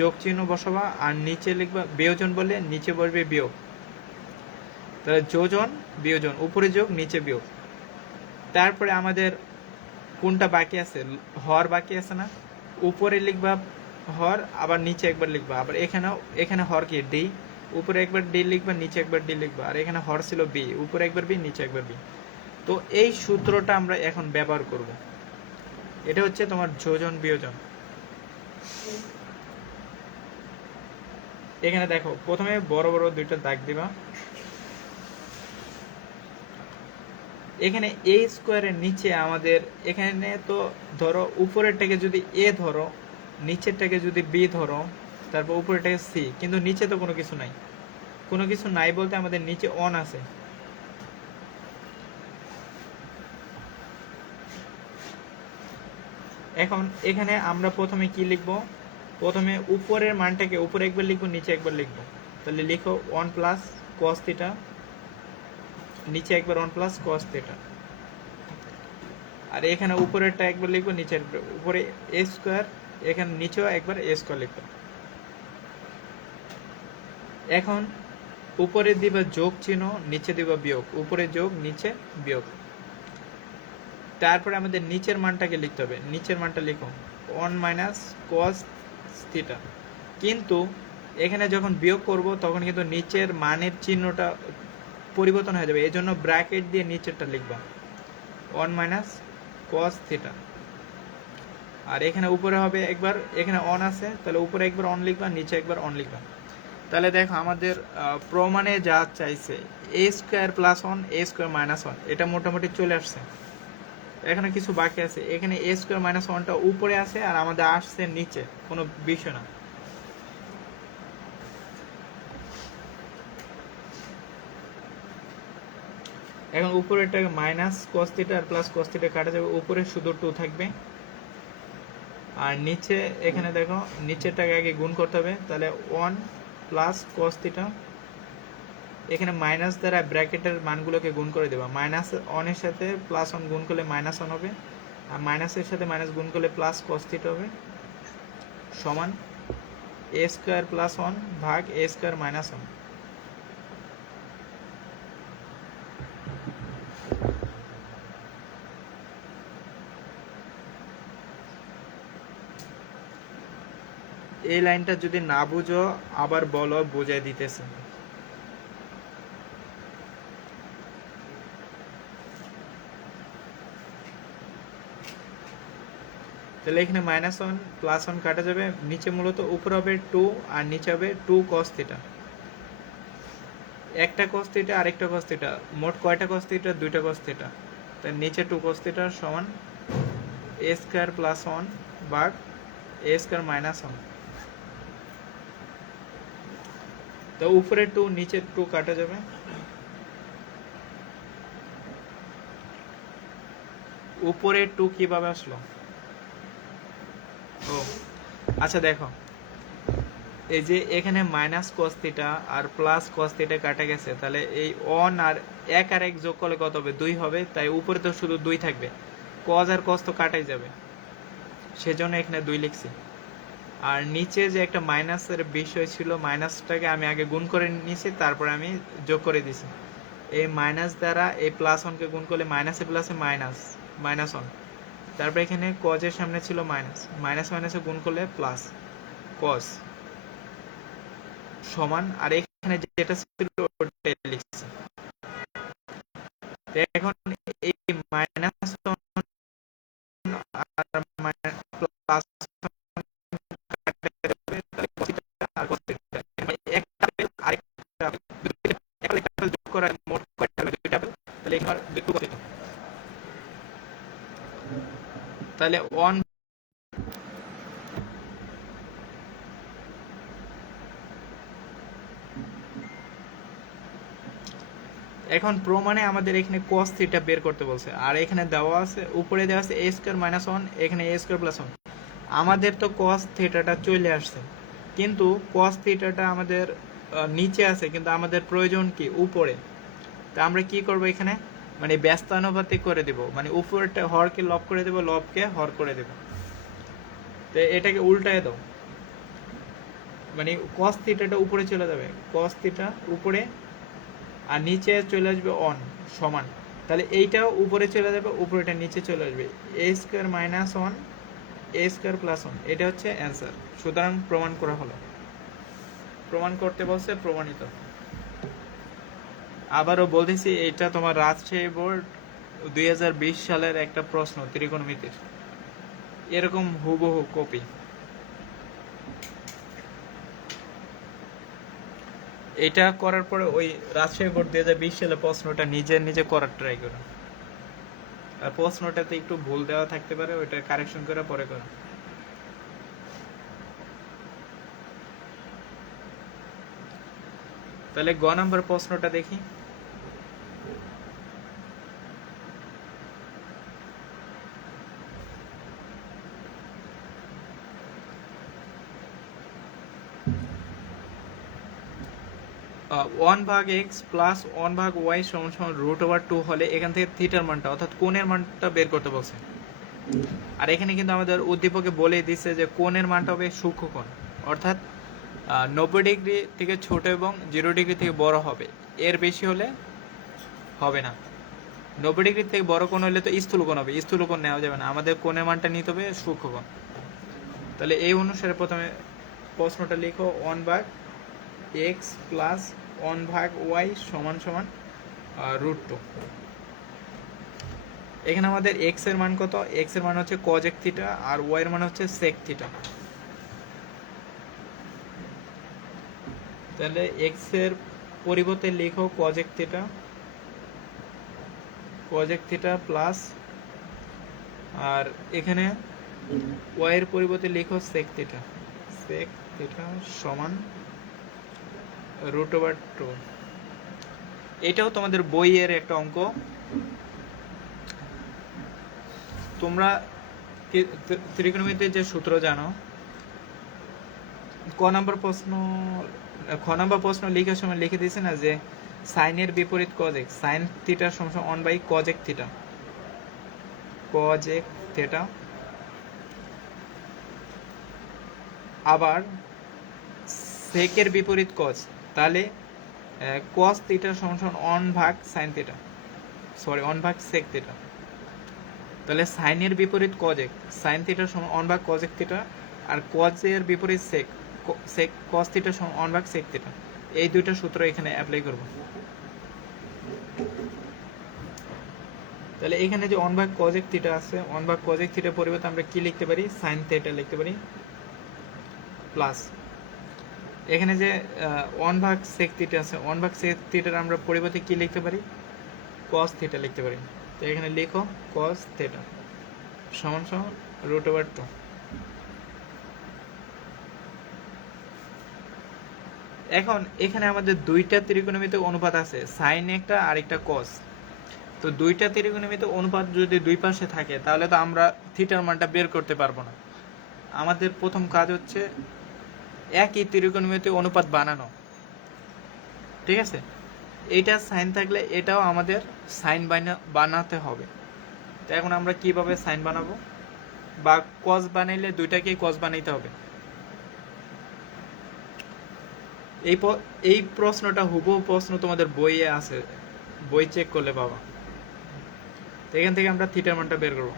যোগ চিহ্ন বসাবা, আর নিচে লিখবা বিয়োজন বললে নিচে বসবে বিয়োগ। তাহলে যোজন বিয়োজন, উপরে যোগ নিচে বিয়োগ। তারপরে আমাদের কোনটা বাকি আছে, হর বাকি আছে না, উপরে লিখবা হর, আবার নিচে একবার লিখবা। আবার এখানে হর কি ডি, উপরে একবার ডি লিখবা, নিচে একবার ডি লিখবা। আর এখানে হর ছিল বি, উপরে একবার বি, নিচে একবার বি। তো এই সূত্রটা আমরা এখন ব্যবহার করব। এটা হচ্ছে তোমার যোজন বিয়োজন। এখানে দেখো প্রথমে বড় বড় দুইটা দাগ দিবা। এখানে এ স্কোয়ারের নিচে আমাদের এখানে তো ধরো উপরেরটাকে যদি এ ধরো, নিচেরটাকে যদি বি ধরো, তারপর উপরেরটাকে সি, কিন্তু নিচে তো কোনো কিছু নাই। কোনো কিছু নাই বলতে আমাদের নিচে অন আছে। এখন এখানে আমরা প্রথমে কি লিখব, প্রথমে উপরের মানটাকে উপরে একবার লিখবো, নিচে একবার লিখবো। তাহলে লিখো 1 প্লাস কস থিটা, নিচে একবার 1 প্লাস কস থিটা। আর এখানে উপরেরটা একবার লিখবো, নিচে উপরে এ স্কোয়ার, এখানে নিচেও একবার এ স্কোয়ার লিখবো। এখন উপরে দিবা যোগ চিহ্ন, নিচে দিবা বিয়োগ, উপরে যোগ নিচে বিয়োগ। তারপরে আমাদের নিচের মানটাকে লিখতে হবে, নিচের মানটা লিখো 1 মাইনাস কস থিটা। কিন্তু এখানে যখন বিয়োগ করব তখন কিন্তু নিচের মানের চিহ্নটা পরিবর্তন হয়ে যাবে, এই জন্য ব্র্যাকেট দিয়ে নিচেরটা লিখবা 1 মাইনাস কস থিটা। আর এখানে উপরে হবে একবার, এখানে অন আছে তাহলে উপরে একবার অন লিখবা, নিচে একবার অন লিখবা। তাহলে দেখো আমাদের প্রমাণে যা চাইছে এ স্কোয়ার প্লাস 1 এ স্কোয়ার মাইনাস 1 এটা মোটামুটি চলে আসছে। এখানে কিছু বাকি আছে, এখানে এ স্কোয়ার মাইনাস 1টা উপরে আছে আর আমাদের আসছে নিচে, কোনো বিষয় না। এখন উপরেরটাকে মাইনাস কস থিটা আর প্লাস কস থিটা কাটা যাবে, উপরে শুধু 2 থাকবে। আর নিচে এখানে দেখো নিচেরটাকে আগে গুণ করতে হবে, তাহলে 1 প্লাস কস থিটা, এখানে মাইনাস দ্বারা ব্র্যাকেটের মানগুলোকে গুণ করে দেবা। মাইনাস 1 এর সাথে প্লাস 1 গুণ করলে মাইনাস 1 হবে, আর মাইনাসের সাথে মাইনাস গুণ করলে প্লাস কস থিটা হবে, সমান এ স্কোয়ার প্লাস 1 ভাগ এ স্কোয়ার মাইনাস 1। এই লাইনটা যদি না বুঝো আবার বলো, বুঝাই দিতেছে। তাহলে এখানে মাইনাস 1 প্লাস 1 কাটা যাবে, নিচে মূলত উপরে হবে 2 আর নিচে হবে 2 কস থিটা। একটা কস থিটা আরেকটা কস থিটা, মোট কয়টা কস থিটা? 2টা কস থিটা। তাই নিচে 2 কস থিটা সমান এ স্কোয়ার প্লাস 1 ভাগ এ স্কোয়ার মাইনাস 1। তো উপরে 2 নিচে 2 কাটা যাবে। উপরে 2 কিভাবে আসলো? ও আচ্ছা দেখো, এই যে এখানে মাইনাস কস থিটা আর প্লাস কস থিটা কাটা গেছে, তাহলে এই 1 আর 1 আর 1 যোগ করলে কত হবে? 2 হবে। তাই উপরে তো শুধু 2 থাকবে, কস আর কস তো কাটাই যাবে, সেজন্য এখানে 2 লিখছি। আর নিচে যে একটা মাইনাসের বিষয় ছিল, মাইনাসটাকে আমি আগে গুণ করে নিয়েছি, তারপরে আমি যোগ করে দিছি। এই মাইনাস দ্বারা এই প্লাস 1 কে গুণ করলে মাইনাসে প্লাসে মাইনাস, মাইনাস 1। তারপরে এখানে কজের সামনে ছিল মাইনাস, মাইনাস মাইনাসে গুণ করলে প্লাস কস সমান, আর এখানে যেটা ছিল ওটাই লিখছি। এখন এই মাইনাস আর প্লাস তাহলে 1 এখন প্রমাণে আমাদের এখানে cos থিটা বের করতে বলছে, আর এখানে দেওয়া আছে উপরে দেওয়া আছে a স্কয়ার মাইনাস 1, এখানে a স্কয়ার প্লাস 1। আমাদের তো cos থিটাটা চলে আসছে, কিন্তু cos থিটাটা আমাদের নিচে আছে, কিন্তু আমাদের প্রয়োজন কি উপরে। তা আমরা কি করব এখানে, মানে ব্যস্তানুপাতিক করে দেব, মানে উপরেরটা হরকে লব করে দেব, লবকে হর করে দেব। তো এটাকে উল্টায় দাও, মানে cos থিটাটা উপরে চলে যাবে, cos থিটা উপরে, আর নিচে চলে আসবে অন সমান। তাহলে এইটাও উপরে চলে যাবে, উপরেটা নিচে চলে আসবে, এ স্কোয়ার মাইনাস 1 এ স্কোয়ার প্লাস 1। এটা হচ্ছে অ্যান্সার। সুতরাং প্রমাণ করা হলো। প্রমাণ করতে বলছে, প্রমাণিত। আবারও বলতেছি, এটা তোমার রাজশাহী বোর্ড 2020 সালের একটা প্রশ্ন, ত্রিকোণমিতির, এরকম হুবহু কপি। এটা করার পরে ওই রাজশাহী বোর্ড 2020 সালে প্রশ্নটা নিজে করার ট্রাই করো, আর প্রশ্নটাতে একটু ভুল দেওয়া থাকতে পারে, ওইটা কারেকশন করে পরে করো। তাহলে গ নাম্বার প্রশ্নটা দেখি। 1/x প্লাস 1/y সমান সমান √/2 হলে এখান থেকে থিটার মানটা অর্থাৎ কোণের মানটা বের করতে বলছে। আর এখানে কিন্তু আমাদের উদ্দীপকে বলেই দিচ্ছে যে কোণের মানটা হবে সূক্ষ্মকোণ, অর্থাৎ 90 ডিগ্রি থেকে ছোট এবং 0 ডিগ্রি থেকে বড় হবে, এর বেশি হলে হবে না। 90 ডিগ্রি থেকে বড় কোণ হলে তো স্থূলকোণ হবে, স্থূলকোণ নেওয়া যাবে না, আমাদের কোণের মানটা নিতে হবে সূক্ষ্মকোণ। তাহলে এই অনুসারে প্রথমে প্রশ্নটা লিখো 1/x প্লাস 1/y সমান সমান √2। এখানে আমাদের x এর মান কত? x এর মান হচ্ছে cosec থিটা আর y এর মান হচ্ছে sec থিটা। তাহলে x এর পরিবর্তে লিখো cosec থিটা প্লাস, আর এখানে y এর পরিবর্তে লিখো sec থিটা সমান √2। এটাও তোমাদের বইয়ের একটা অঙ্ক। তোমরা ত্রিকোণমিতির যে সূত্র জানো, খ নম্বর প্রশ্ন লিখার সময় লিখে দিয়েছে না যে সাইনের বিপরীত কজেক, সাইন থিটা সমান 1/cosec থিটা। আবার সেকের বিপরীত কজ, তাহলে cos থিটা সমান 1/sin থিটা, 1/sec থিটা। তাহলে সাইনের বিপরীত কজেক, সাইন থিটা সমান 1/cosec থিটা, আর cos এর বিপরীত sec cos থিটা সমান 1/sec থিটা। এই দুইটা সূত্র এখানে অ্যাপ্লাই করব। তাহলে এখানে যে 1/cosec থিটা আছে, 1/cosec থিটার পরিবর্তে আমরা কি লিখতে পারি? sin থিটা লিখতে পারি, প্লাস এখানে যে 1/sec থিটা আছে, 1/sec থিটার আমরা পরিবর্তে কি লিখতে পারি? cos থিটা লিখতে পারি। তো এখানে লিখো cos থিটা সমান সমান √2। এখন এখানে আমাদের দুইটা ত্রিকোণমিতিক অনুপাত আছে, সাইন একটা আর একটা cos। তো দুইটা ত্রিকোণমিতিক অনুপাত যদি দুই পাশে থাকে তাহলে তো আমরা থিটার মানটা বের করতে পারবো না। আমাদের প্রথম কাজ হচ্ছে একই ত্রিকোণমিতিক অনুপাত বানানো, ঠিক আছে? এইটা সাইন থাকলে এটাও আমাদের সাইন বানাতে হবে। তো এখন আমরা কিভাবে সাইন বানাবো? বা cos বানাইলে দুইটাকেই cos বানাইতে হবে। এই প্রশ্নটা হুবহু প্রশ্ন তোমাদের বইয়ে আছে, বই চেক করলে পাবা। তো এখান থেকে আমরা থিটার মানটা বের করবো।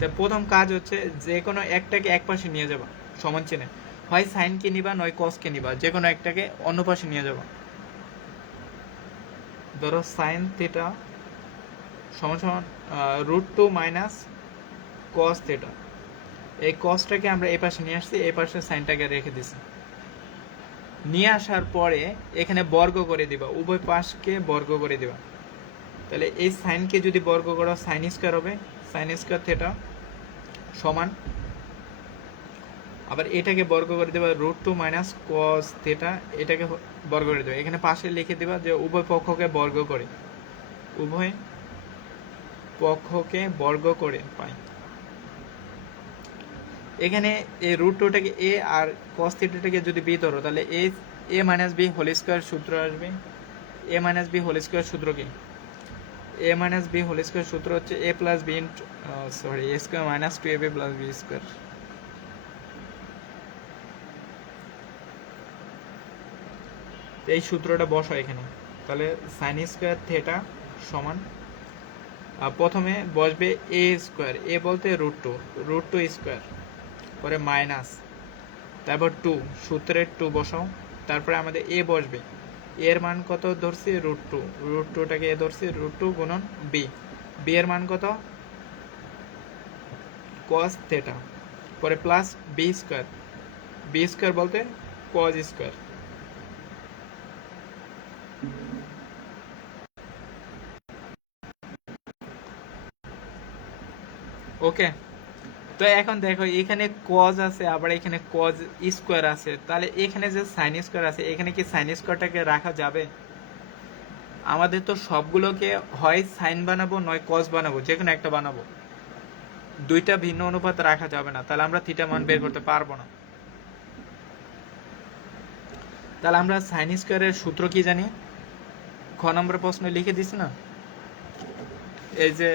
তো প্রথম কাজ হচ্ছে যে কোনো একটাকে এক পাশে নিয়ে যাবা সমান চিহ্নে, হয় সাইন কে নিবা নয় cos কে নিবা, যে কোনো একটাকে অন্য পাশে নিয়ে যাবা। ধরো সাইন থিটা সমান সমান √2 মাইনাস cos থিটা। এই cosটাকে আমরা এই পাশে নিয়ে আসছি, এই পাশে সাইনটাকে রেখে দিছি। নিয়ে আসার পরে এখানে বর্গ করে দিবা, উভয় পাশকে বর্গ করে দিবা। তাহলে এই সাইনকে যদি বর্গ করো সাইন স্কয়ার হবে, সাইন স্কয়ার থিটা সমান, আবার এটাকে বর্গ করে দেবা √2 মাইনাস cos থিটা, এটাকে বর্গ করে দেবা। এখানে পাশে লিখে দিবা যে উভয় পক্ষকে বর্গ করে, উভয় পক্ষকে বর্গ করে পাই। এখানে এই √2টাকে a আর cos থিটাটাকে যদি b ধরো তাহলে a minus b whole square সূত্র আসবে। a minus b whole square সূত্র কি? a minus b whole square সূত্র হচ্ছে a plus b a square minus 2ab plus b square. এই সূত্রটা বসাও এখানে। তাহলে সাইন স্কয়ার থিটা সমান, প্রথমে বসবে a স্কয়ার, a বলতে √2 স্কয়ার, পরে মাইনাস, তারপর 2, সূত্রের 2 বসাও, তারপরে আমাদের a বসবে, এর মান কত ধরছি? √2টাকে a ধরছি, √2 গুণন b, b এর মান কত? cos থিটা, পরে প্লাস b স্কয়ার বলতে cos স্কয়ার। ওকে, তো এখন দেখো এখানে cos আছে, আবার এখানে cos স্কয়ার আছে, তাহলে এখানে যে sin স্কয়ার আছে এখানে কি sin স্কয়ারটাকে রাখা যাবে? আমাদের তো সবগুলোকে হয় sin বানাবো নয় cos বানাবো, যে কোনো একটা বানাবো, দুইটা ভিন্ন অনুপাত রাখা যাবে না, তাহলে আমরা থিটা মান বের করতে পারবো না। তাহলে আমরা সাইন স্কোয়ারের সূত্র কি জানি? খ নম্বর প্রশ্ন লিখে দিছি না, এই যে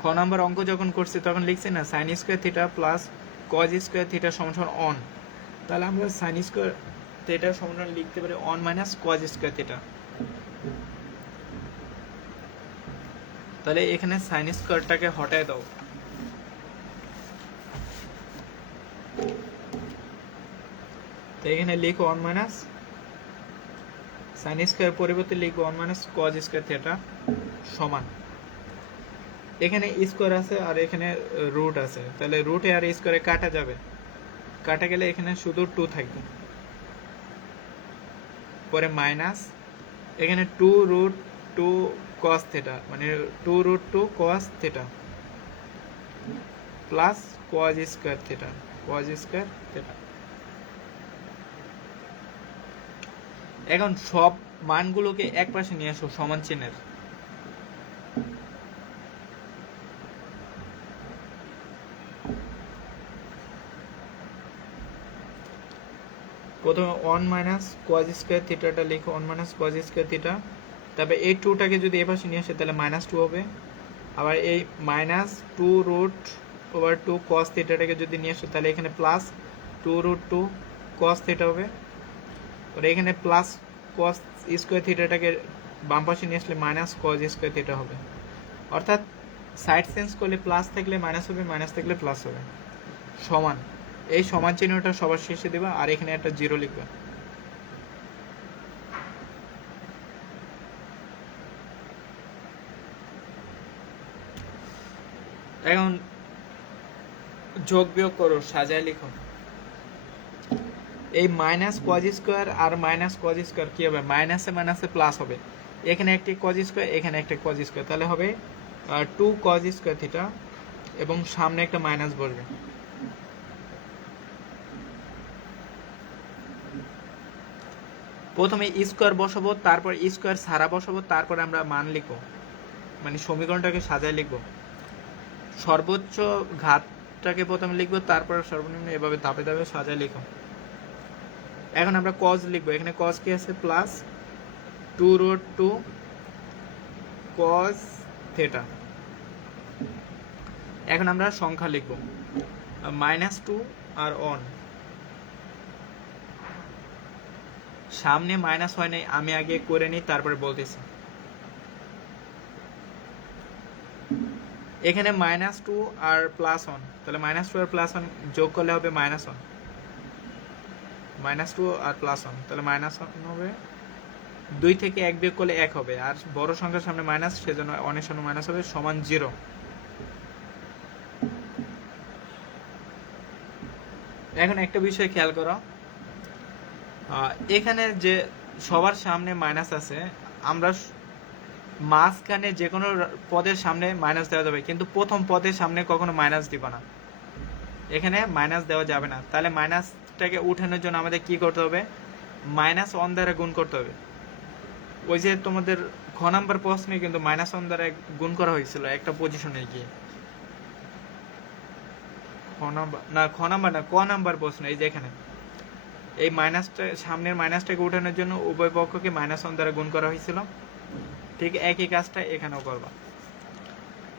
খ নম্বর অঙ্ক যখন করছি তখন লিখছি না sine square theta plus cos square theta সমান অন। তাহলে আমরা সাইন স্কোয়ার থিটা সমান লিখতে পারি on minus cos square theta. তাহলে এখানে সাইন স্কোয়ারটাকে হটায় দাও, তো এখানে লিখো ওয়ান মাইনাস সাইন স্কোয়ার পরিবর্তে লিখবো one minus cos square theta সমান, এখানে স্কোয়ার আছে আর এখানে রুট আছে, তাহলে রুটে আর স্কোয়ারে কাটা যাবে, কাটা গেলে এখানে শুধু 2 থাকবে, পরে মাইনাস এখানে 2√2 cos থিটা মানে 2√2 cos theta plus cos square theta এখন সব মানগুলোকে এক পাশে নিয়ে আসো সমান চিহ্নের। প্রথমে 1 মাইনাস cos স্কয়ার থিটাটা লিখো, 1 মাইনাস cos স্কয়ার থিটা, তারপরে এই 2টাকে যদি এই পাশে নিয়ে আসে তাহলে -2 হবে, আবার এই -2√2 cos থিটাটাকে যদি নিয়ে আসো তাহলে এখানে প্লাস 2√2 cos থিটা হবে, আর এখানে প্লাস cos স্কয়ার থিটাটাকে বাম পাশে নিয়ে আসলে মাইনাস cos স্কয়ার থিটা হবে, অর্থাৎ সাইড চেঞ্জ করলে প্লাস থাকলে মাইনাস হবে, মাইনাস থাকলে প্লাস হবে, সমান। এই সমান চিহ্নটা সবার শেষে দেবা আর এখানে একটা 0 লিখবা। এখন যোগ বিয়োগ করো, সাজায় লিখো। এই মাইনাস কজ স্কোয়ার আর মাইনাস কজ স্কোয়ার কি হবে? মাইনাসে মাইনাসে প্লাস হবে, এখানে একটি কজ স্কোয়ার এখানে একটা কজ স্কোয়ার, তাহলে হবে 2 কজ স্কোয়ার থিটা এবং সামনে একটা মাইনাস বসবে। প্রথমে স্কোয়ার বসাবো, তারপর স্কোয়ার সারা বসাবো, তারপর আমরা মান লিখবো, মানে সমীকরণটাকে সাজায় লিখবো। সর্বোচ্চ ঘাতটাকে প্রথমে লিখবো, তারপর সর্বনিম্ন, এভাবে ধাপে ধাপে সাজায় লিখো। এখন আমরা কজ লিখবো, এখানে কজ কি আছে? Plus 2√2 cos theta. এখন আমরা সংখ্যা লিখবো, -2 আর 1, সামনে মাইনাস হয় নাই, আমি আগে করে নিই তারপরে বলতেছি। এখানে -2 আর +1, তাহলে -2 আর +1 যোগ করলে হবে -1, -2 আর +1 তাহলে -1 হবে, 2 থেকে 1 বিয়োগ করলে 1 হবে, আর বড় সংখ্যার সামনে মাইনাস, সেজন্য অনেক সামনে মাইনাস হবে, সমান 0। এখন একটা বিষয় খেয়াল করো, এখানে যে সবার সামনে মাইনাস আছে, আমরা মাঝখানে যে কোনো পদের সামনে মাইনাস দেওয়া যাবে, কিন্তু প্রথম পদের সামনে কখনো মাইনাস দিব না, এখানে মাইনাস দেওয়া যাবে না। তাহলে মাইনাসটাকে উঠানোর জন্য আমাদের কি করতে হবে? -1 দ্বারা গুণ করতে হবে। ওই যে তোমাদের খ নাম্বার প্রশ্নে কিন্তু -1 দ্বারা গুণ করা হয়েছিল একটা পজিশনে গিয়ে, ক নাম্বার প্রশ্ন, এই যে এখানে এই মাইনাসটা, সামনের মাইনাসটাকে উঠানোর জন্য উভয় পক্ষকে -1 দ্বারা গুণ করা হয়েছিল, ঠিক একই কাজটা এখানেও করবা।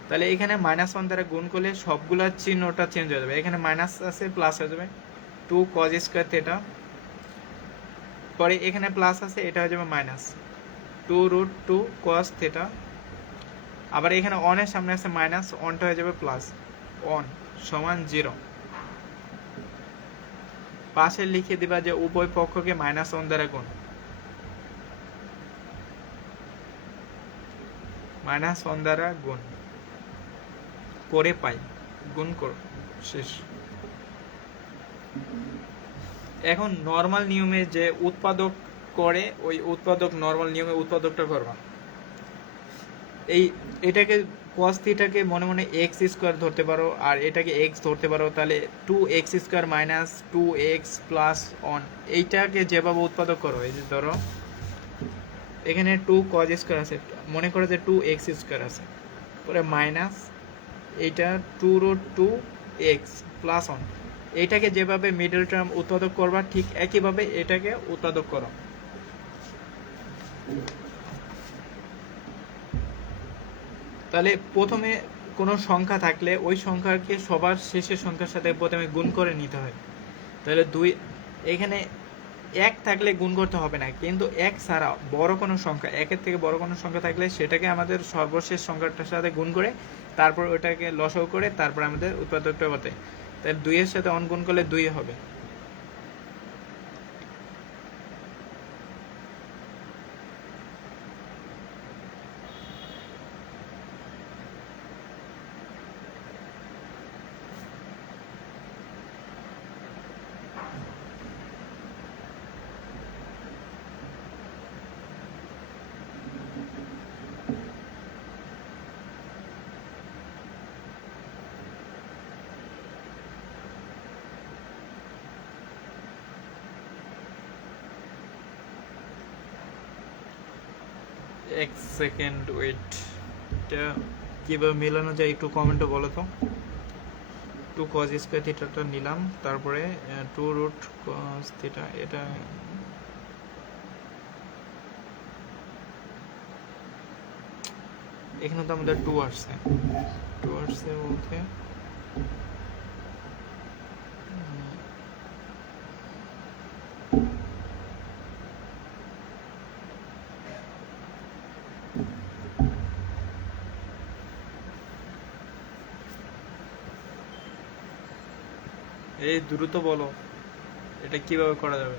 তাহলে এখানে -1 দ্বারা গুণ করলে সবগুলা চিহ্নটা চেঞ্জ হয়ে যাবে, এখানে মাইনাস আছে প্লাস হয়ে যাবে 2 cos স্কয়ার থিটা, পরে এখানে প্লাস আছে, এটা হয়ে যাবে -2√2 cos থিটা, আবার এখানে 1 এর সামনে আছে মাইনাস, 1টা হয়ে যাবে প্লাস, 1 সমান 0। পাশে লিখে দিবা যে উভয় পক্ষকে -1 দ্বারা গুণ, -1 দ্বারা গুণ করে পাই, গুণ করো, শেষ। এখন নরমাল নিয়মে যে উৎপাদক করে, ওই উৎপাদক নরমাল নিয়মে উৎপাদকটা করবা। এটাকে cos থিটাকে মনে মনে x স্কয়ার ধরতে পারো, আর এটাকে x ধরতে পারো, তাহলে 2x square minus 2x plus 1, এইটাকে যেভাবে উৎপাদক করো, এই যে ধরো এখানে 2 cos স্কয়ার আছে, মনে করো যে 2x স্কয়ার আছে, পরে মাইনাস এইটা 2√2x প্লাস 1, এটাকে যেভাবে মিডল টার্ম উৎপাদক করবা ঠিক একইভাবে এটাকে উৎপাদক করো। তাহলে প্রথমে কোনো সংখ্যা থাকলে ওই সংখ্যাকে সবার শেষের সংখ্যার সাথে প্রথমে গুণ করে নিতে হয়। তাহলে এখানে 1 থাকলে গুণ করতে হবে না, কিন্তু 1 ছাড়া বড় কোনো সংখ্যা, 1-এর থেকে বড় কোনো সংখ্যা থাকলে সেটাকে আমাদের সর্বশেষ সংখ্যাটার সাথে গুণ করে তারপর ওটাকে লসাগু করে তারপর আমাদের উৎপাদকটা বসাই। তাহলে 2-এর সাথে অন গুণ করলে 2 হবে। এক সেকেন্ড ওয়েট, এটা কীভাবে মেলানো যায় একটু কমেন্টে বলো তো। 2 cos স্কয়ার থিটাটা নিলাম, তারপরে 2 রুট cos থিটা, এটা এখানে তো আমাদের 2 আসছে, 2 আসছে বলতে এই দ্রুত বলো এটা কিভাবে করা যাবে।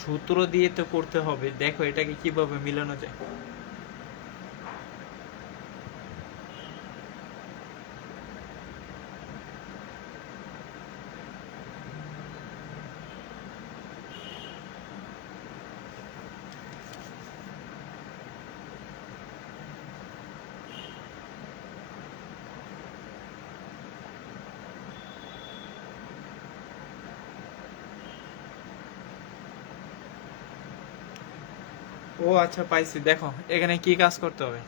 সূত্র দিয়ে তো করতে হবে। দেখো এটাকে কিভাবে মিলানো যায়। ও আচ্ছা, পাইছি। দেখো এখানে কি কাজ করতে হবে,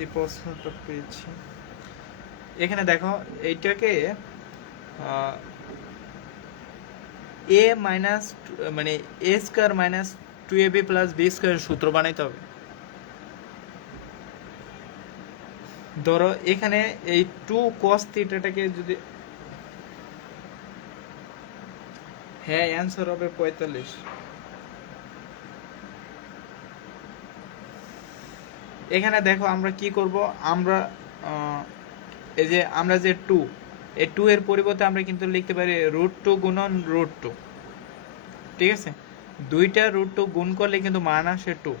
এই প্রশ্নটা পেয়েছি। এখানে দেখো এইটাকে এ মাইনাস মানে A square minus 2ab plus B square সূত্র বানাইতে হবে। ধরো এখানে এই 2 cos থিটাটাকে যদি, হ্যাঁ অ্যান্সার হবে 45। এখানে দেখো আমরা কি করব, আমরা এই যে আমরা যে 2, এই 2 এর পরিবর্তে আমরা কিন্তু লিখতে পারি √2 গুণন √2। ঠিক আছে, দুইটা √2 গুণ করলে কিন্তু মান আসে 2।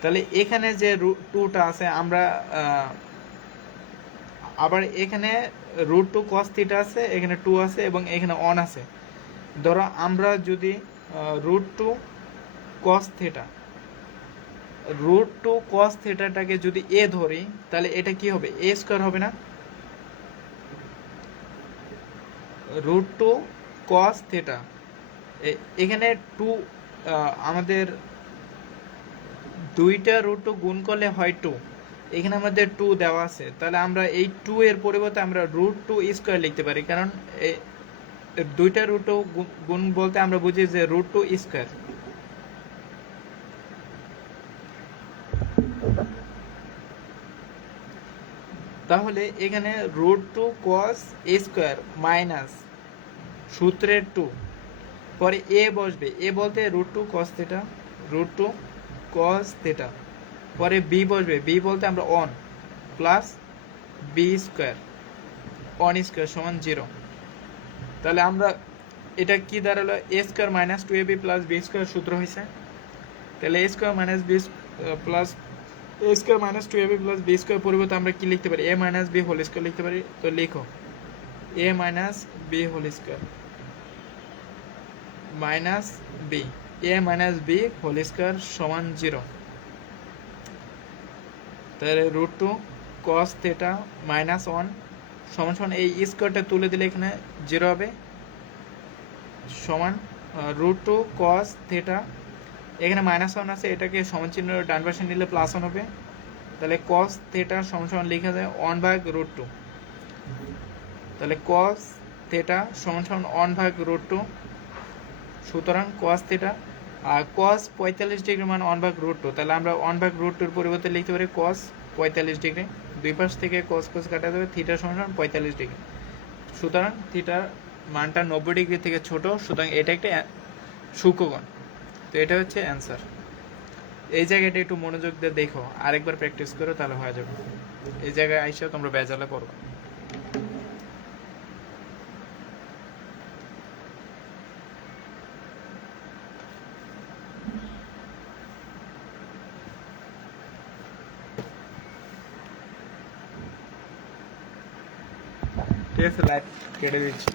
তাহলে এখানে যে √2টা আছে আমরা আবার এখানে √2 cos থিটা আছে, এখানে 2 আছে এবং এখানে 1 আছে। ধরো আমরা যদি √2 cos থিটা, √2 cos থিটাটাকে যদি a ধরি তাহলে এটা কি হবে, a স্কয়ার হবে না? √2 cos থিটা, এখানে 2 আমাদের দুইটা √2 গুণ করলে হয় 2, এখানে আমাদের 2 দেওয়া আছে। তাহলে আমরা এই 2 এর পরিবর্তে আমরা √2 স্কয়ার লিখতে পারি, কারণ দুইটা √2 গুণ বলতে আমরা বুঝি যে √2 স্কয়ার। তাহলে এখানে √2 cos a স্কয়ার মাইনাস সূত্রের 2 পরে এ বসবে, এ বলতে √2 cos থিটা, √2 cos থিটা। পরে বি বসবে, বি বলতে আমরা on plus B square, on square সমান 0। তাহলে আমরা এটা কি দাঁড়ালো, A square minus 2ab plus B square সূত্র হয়েছে। তাহলে A square minus B plus A square minus 2ab plus B square পরিবর্তে আমরা কি লিখতে পারি, A minus B whole square লিখতে পারি। তো লিখো A minus B whole square minus B, A minus B whole square সমান 0। তাহলে √2 cos থিটা মাইনাস 1 সমান সমান এই স্কোয়ারটা তুলে দিলে এখানে 0 হবে, সমান √2 cos থিটা, এখানে মাইনাস 1 আছে, এটাকে সমান চিহ্ন ডান পাশে নিলে প্লাস 1 হবে। তাহলে cos থিটা সমান সমান লেখা যায় 1/√2। তাহলে cos থিটা সমান সমান 1/√2। সুতরাং cos থিটা আর cos 45 ডিগ্রি মান 1/√2। তাহলে আমরা 1/√2 এর পরিবর্তে লিখতে পারি cos 45 ডিগ্রি। দুই পাশ থেকে cos cos কাটা যাবে, থিটা সমান সমান 45 ডিগ্রি। সুতরাং থিটার মানটা 90 ডিগ্রি থেকে ছোট, সুতরাং এটা একটা সূক্ষ্মকোণ। তো এটা হচ্ছে অ্যান্সার। এই জায়গাটা একটু মনোযোগ দিয়ে দেখো, আরেকবার প্র্যাকটিস করো, তাহলে হয়ে যাবে। এই জায়গায় আইসা তোমরা বেজালে পড়ো। ঠিক আছে, লাইট কেটে দিচ্ছি।